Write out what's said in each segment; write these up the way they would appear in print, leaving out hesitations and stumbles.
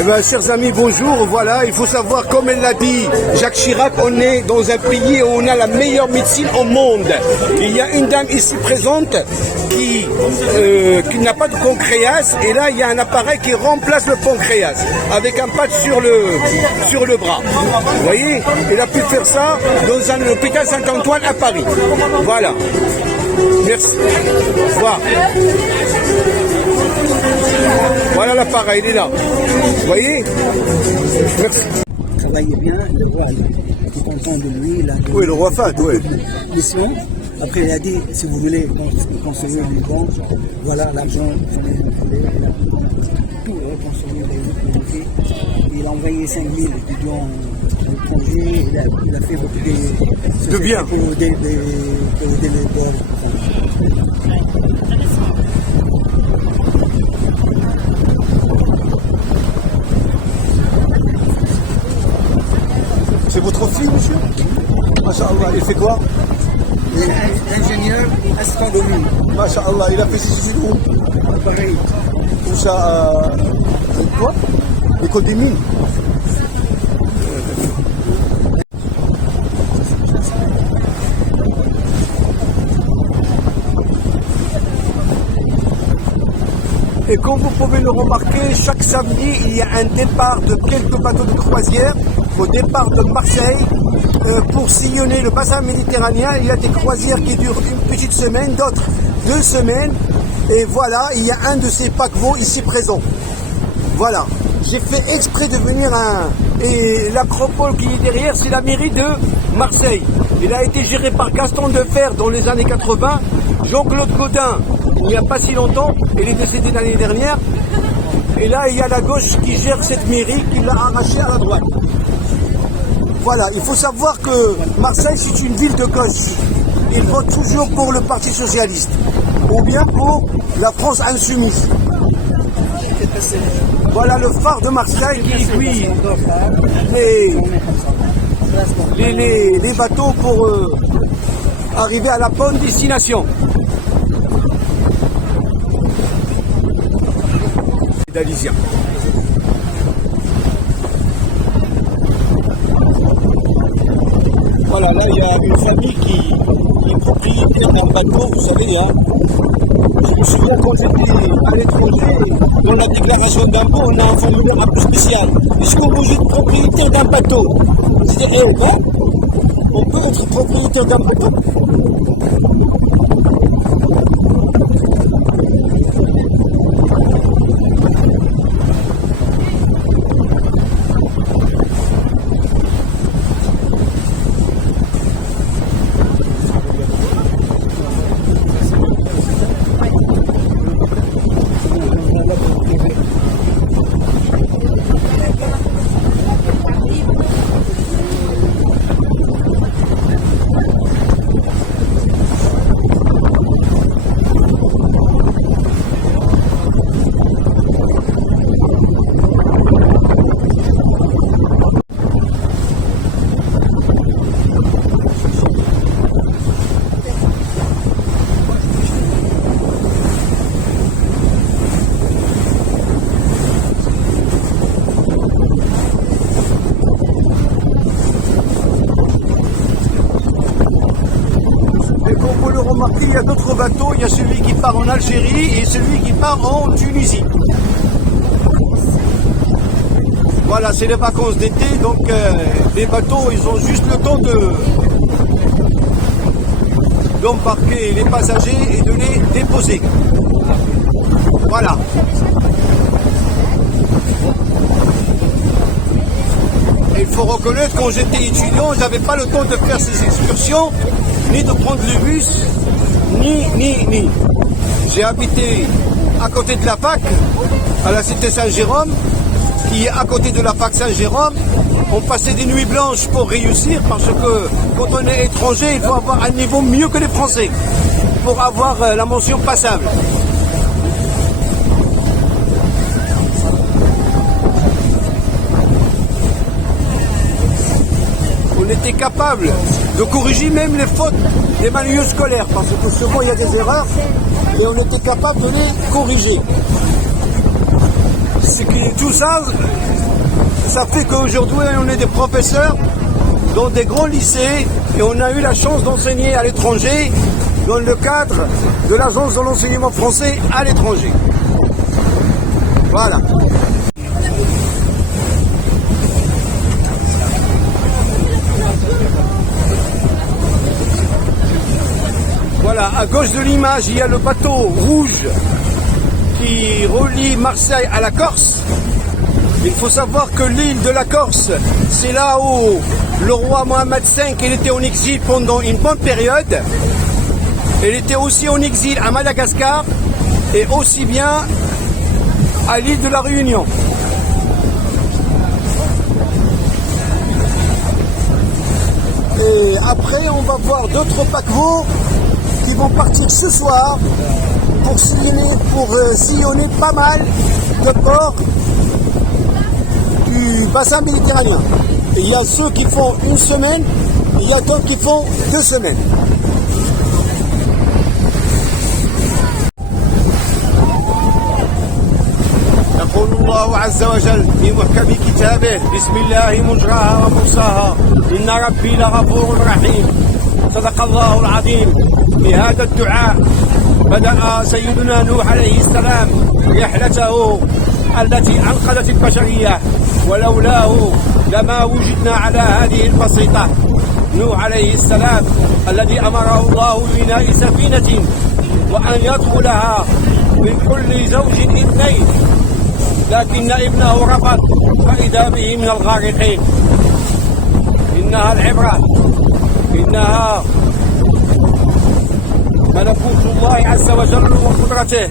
Eh bien, chers amis, bonjour. Voilà, il faut savoir, comme elle l'a dit, Jacques Chirac, on est dans un pays où on a la meilleure médecine au monde. Il y a une dame ici présente qui n'a pas de pancréas, et là, il y a un appareil qui remplace le pancréas avec un patch sur le bras. Vous voyez, elle a pu faire ça dans un hôpital Saint-Antoine à Paris. Voilà. Merci. Au revoir. Voilà l'appareil, il est là. Vous voyez? Merci. Il travaillait bien, le roi était content de lui. Oui, le roi Fahd, oui. Mission. Après, il a dit, si vous voulez construire une banque, voilà l'argent, il a tout reconstruit, il a envoyé 5000 étudiants à l'étranger, il a fait beaucoup de bien pour aider les pauvres. C'est votre fille, monsieur? Masha'Allah, il fait quoi? Ingénieur astronomie. Masha'Allah, il a fait ses études où? Pareil. Où ça? Quoi? L'école des mines. Et comme vous pouvez le remarquer, chaque samedi, il y a un départ de quelques bateaux de croisière au départ de Marseille pour sillonner le bassin méditerranéen. Il y a des croisières qui durent une petite semaine, d'autres 2 semaines. Et voilà, il y a un de ces paquebots ici présent. Voilà, j'ai fait exprès de venir Et l'acropole qui est derrière, c'est la mairie de Marseille. Il a été géré par Gaston Defferre dans les années 80. Jean-Claude Gaudin, il n'y a pas si longtemps, il est décédé l'année dernière. Et là, il y a la gauche qui gère cette mairie, qui l'a arrachée à la droite. Voilà, il faut savoir que Marseille, c'est une ville de gauche. Ils votent toujours pour le Parti Socialiste, ou bien pour la France Insoumise. Voilà le phare de Marseille qui aiguille les bateaux pour arriver à la bonne destination. D'Alizia. Voilà, là il y a une famille qui est propriétaire d'un bateau, vous savez, hein. Je me souviens quand j'étais à l'étranger, dans la déclaration d'impôt, on a un formulaire un peu spécial. Est-ce que vous êtes propriétaire d'un bateau? Je dis, on peut être propriétaire d'un bateau. Il y a d'autres bateaux, il y a celui qui part en Algérie et celui qui part en Tunisie. Voilà, c'est les vacances d'été, donc les bateaux, ils ont juste le temps d'embarquer les passagers et de les déposer. Voilà. Et il faut reconnaître, quand j'étais étudiant, je n'avais pas le temps de faire ces excursions, ni de prendre le bus, ni. J'ai habité à côté de la fac, à la cité Saint-Jérôme, qui est à côté de la fac Saint-Jérôme. On passait des nuits blanches pour réussir, parce que quand on est étranger, il faut avoir un niveau mieux que les Français, pour avoir la mention passable. On était capable de corriger même les fautes des manuels scolaires, parce que souvent il y a des erreurs, et on était capable de les corriger. tout ça, ça fait qu'aujourd'hui on est des professeurs dans des grands lycées et on a eu la chance d'enseigner à l'étranger dans le cadre de l'Agence de l'enseignement français à l'étranger. Voilà. Voilà, à gauche de l'image, il y a le bateau rouge qui relie Marseille à la Corse. Il faut savoir que l'île de la Corse, c'est là où le roi Mohamed V il était en exil pendant une bonne période. Il était aussi en exil à Madagascar et aussi bien à l'île de la Réunion. Et après, on va voir d'autres paquebots qui vont partir ce soir pour sillonner pas mal de ports du bassin méditerranéen. Et il y a ceux qui font une semaine, et il y a d'autres qui font 2 semaines. يقول الله عز وجل في محكم كتابه بسم الله مجراها ومرساها إن ربي لغفور رحيم. صدق الله العظيم. بهذا الدعاء بدأ سيدنا نوح عليه السلام رحلته التي أنقذت البشرية، ولولاه لما وجدنا على هذه البسيطة. نوح عليه السلام الذي أمره الله ببناء سفينة وأن يدخلها من كل زوج 2، لكن ابنه رفض فإذا به من الغارقين. إنها العبرة، إنها ملكوت الله عز وجل وقدرته.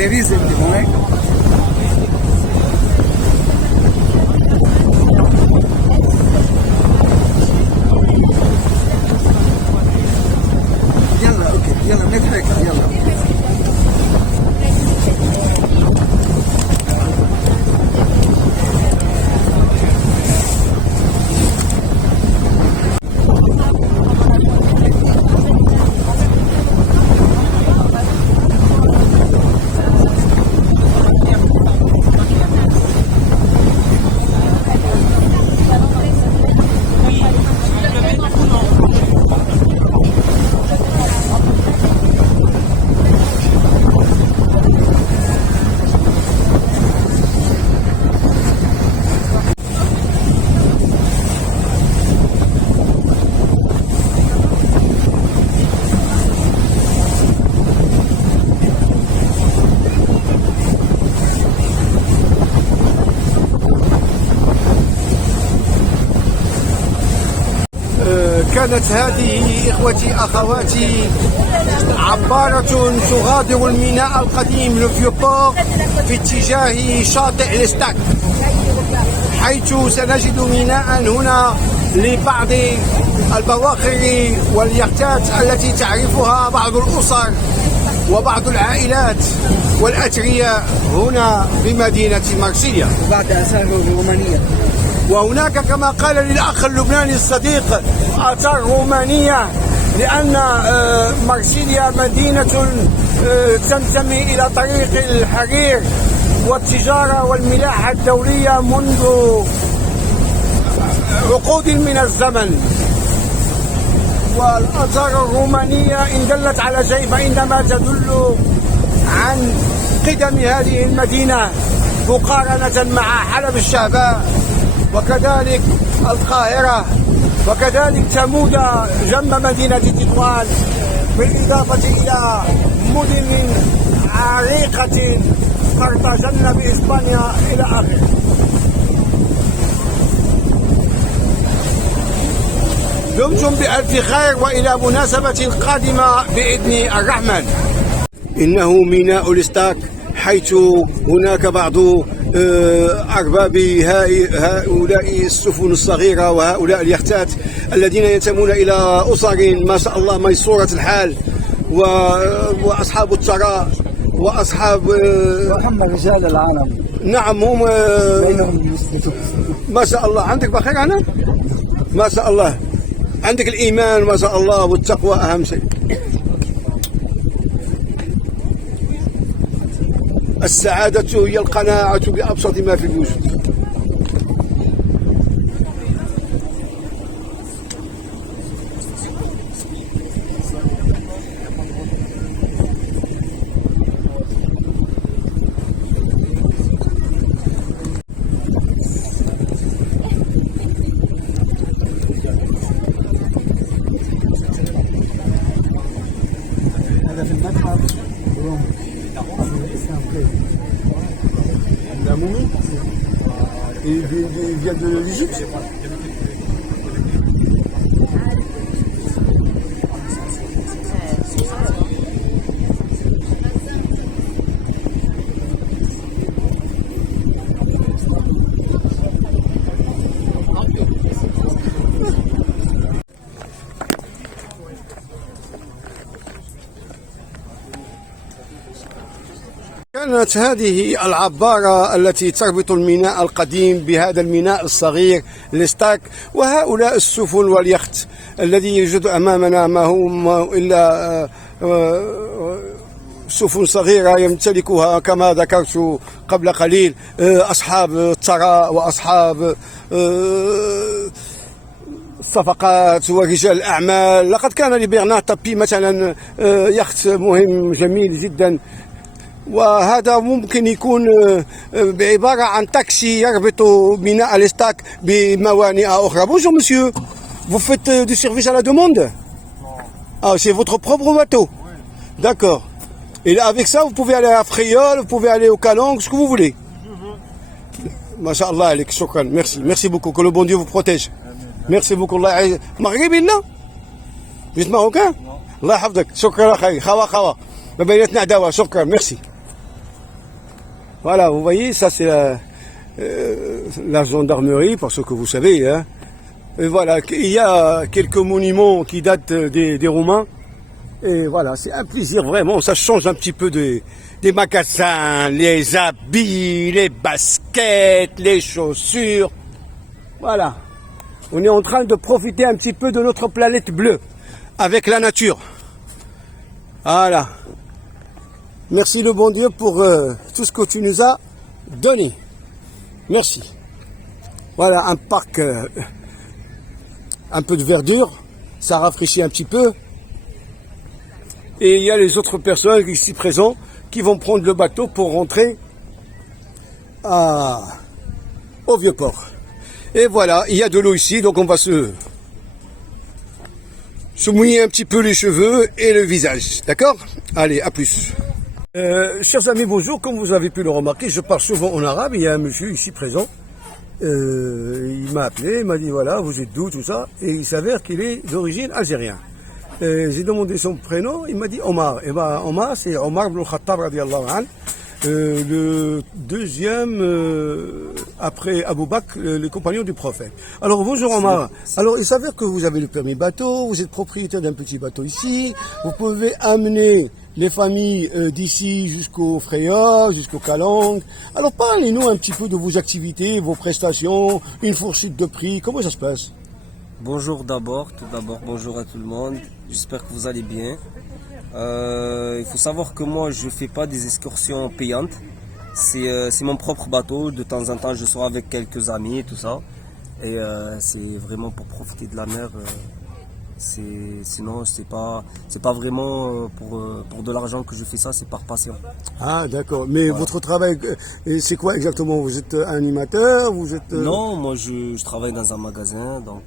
very simple, right? يلا اوكي يلا نضحك يلا. كانت هذه إخوتي أخواتي عبارة تغادر الميناء القديم لفيوبور في اتجاه شاطئ ليستاك، حيث سنجد ميناء هنا لبعض البواخر واليختات التي تعرفها بعض الأسر وبعض العائلات والأثرياء هنا بمدينة مارسيليا. وبعد آثار رومانية، وهناك كما قال للأخ اللبناني الصديق آثار رومانية، لأن مارسيليا مدينة تنتمي إلى طريق الحرير والتجارة والملاحة الدولية منذ عقود من الزمن. والآثار الرومانية إن دلت على شيء فإنما تدل عن قدم هذه المدينة مقارنة مع حلب الشعباء، وكذلك القاهرة، وكذلك ثمود جنب مدينة تطوان، بالإضافة إلى مدن عريقة قرطاجنة بإسبانيا إلى آخره. دمتم بألف خير وإلى مناسبة قادمة بإذن الرحمن. إنه ميناء ليستاك، حيث هناك بعض أرباب هؤلاء السفن الصغيرة وهؤلاء اليختات الذين ينتمون إلى أسر ما شاء الله ميسورة الحال، وأصحاب الثراء وأصحاب وهم رجال العالم. نعم هم ما شاء الله. عندك بخير أنا ما شاء الله، عندك الإيمان ما شاء الله والتقوى أهم شيء. السعادة هي القناعة بأبسط ما في الوجود. هذا في المتحف روما. La momie, il vient de l'Égypte. كانت هذه العبارة التي تربط الميناء القديم بهذا الميناء الصغير ليستاك، وهؤلاء السفن واليخت الذي يوجد أمامنا ما هو إلا سفن صغيرة يمتلكها كما ذكرت قبل قليل أصحاب الثراء وأصحاب الصفقات ورجال الأعمال. لقد كان لبرنار تابي مثلا يخت مهم جميل جدا، وهذا ممكن يكون بعبارة عن تاكسي يربط ميناء ليستاك بموانئ أخرى. Bonjour monsieur, vous faites du service à la demande? Ah, c'est votre propre bateau? D'accord. Et avec ça, vous pouvez aller à Frayol, vous pouvez aller au Calong, ce que vous voulez. Masha'Allah, Alik, shukran. Merci. Merci beaucoup. Que le bon Dieu vous protège. Merci beaucoup. Maghribi, là? Vous êtes marocain? Allah yahfazak. Shukran, akhay. Khawa, khawa. ما بيناتنا عداوة. شكرا. ميرسي. Voilà, vous voyez, ça c'est la gendarmerie, parce que vous savez, hein. Et voilà, il y a quelques monuments qui datent des Romains. Et voilà, c'est un plaisir vraiment, ça change un petit peu des magasins, les habits, les baskets, les chaussures. Voilà, on est en train de profiter un petit peu de notre planète bleue, avec la nature. Voilà. Merci le bon Dieu pour tout ce que tu nous as donné. Merci. Voilà, un parc, un peu de verdure, ça rafraîchit un petit peu. Et il y a les autres personnes ici présentes qui vont prendre le bateau pour rentrer au Vieux-Port. Et voilà, il y a de l'eau ici, donc on va se mouiller un petit peu les cheveux et le visage. D'accord? Allez, à plus. Chers amis, bonjour. Comme vous avez pu le remarquer, je parle souvent en arabe. Il y a un monsieur ici présent. Il m'a appelé, il m'a dit voilà, vous êtes d'où, tout ça. Et il s'avère qu'il est d'origine algérienne. J'ai demandé son prénom, il m'a dit Omar. Et ben Omar, c'est Omar ibn Khattab radiyallahu anhu, le deuxième après Abou Bakr, le compagnon du prophète. Alors bonjour Omar. Alors il s'avère que vous avez le permis bateau, vous êtes propriétaire d'un petit bateau ici, vous pouvez amener les familles d'ici jusqu'au Freya, jusqu'au Kalang. Alors parlez-nous un petit peu de vos activités, vos prestations, une fourchette de prix, comment ça se passe? Bonjour tout d'abord bonjour à tout le monde, j'espère que vous allez bien. Il faut savoir que moi je fais pas des excursions payantes, c'est mon propre bateau, de temps en temps je sors avec quelques amis et tout ça. Et c'est vraiment pour profiter de la mer, sinon c'est pas vraiment pour de l'argent que je fais ça, c'est par passion. Ah d'accord, mais voilà. Votre travail, c'est quoi exactement? Vous êtes animateur, vous êtes... Non, moi je travaille dans un magasin, donc...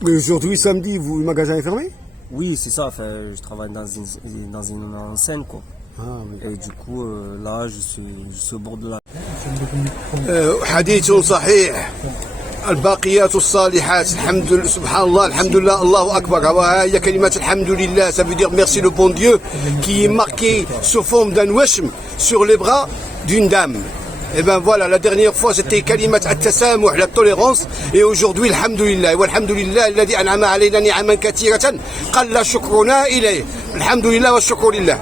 Mais aujourd'hui, samedi, le magasin est fermé? Oui, c'est ça, enfin, je travaille dans une enseigne, quoi. Ah, oui. Et du coup, là, je suis au bord de la... حديث صحيح الباقيات الصالحات الحمد لله سبحان الله الحمد لله الله أكبر وهي كلمة الحمد لله, ça veut dire merci le bon Dieu qui est marqué sous forme d'un washm sur les bras d'une dame. Et ben voilà, la dernière fois c'était kalimat at-tasamuh, la tolérance, et aujourd'hui alhamdulillah, walhamdulillah alladhi an'ama alayna ni'aman katiratan qalla shukruna ilayh. Alhamdulillah wa shukru lillah.